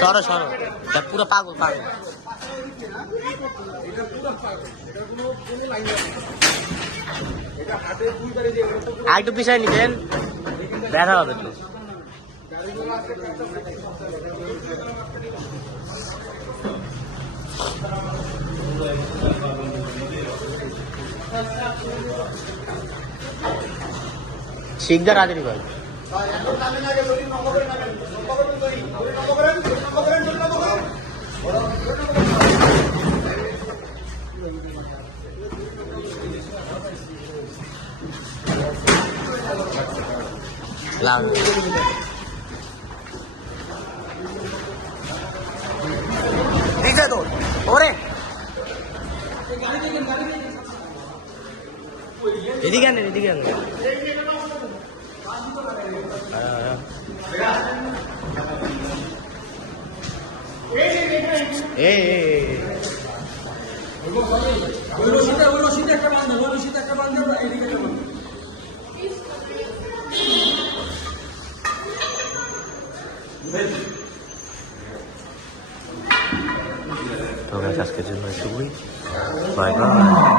সরো সরো, পুরো পাগল পাগল। আর একটু পিছায় নিতেন, ব্যথা হবে তো। শিকদার আদেরই ভাই দিকে তো ওরে এদিকে আনেন, এদিকে আনেন। তো আজকের জন্য এটুকুই, বাই বাই।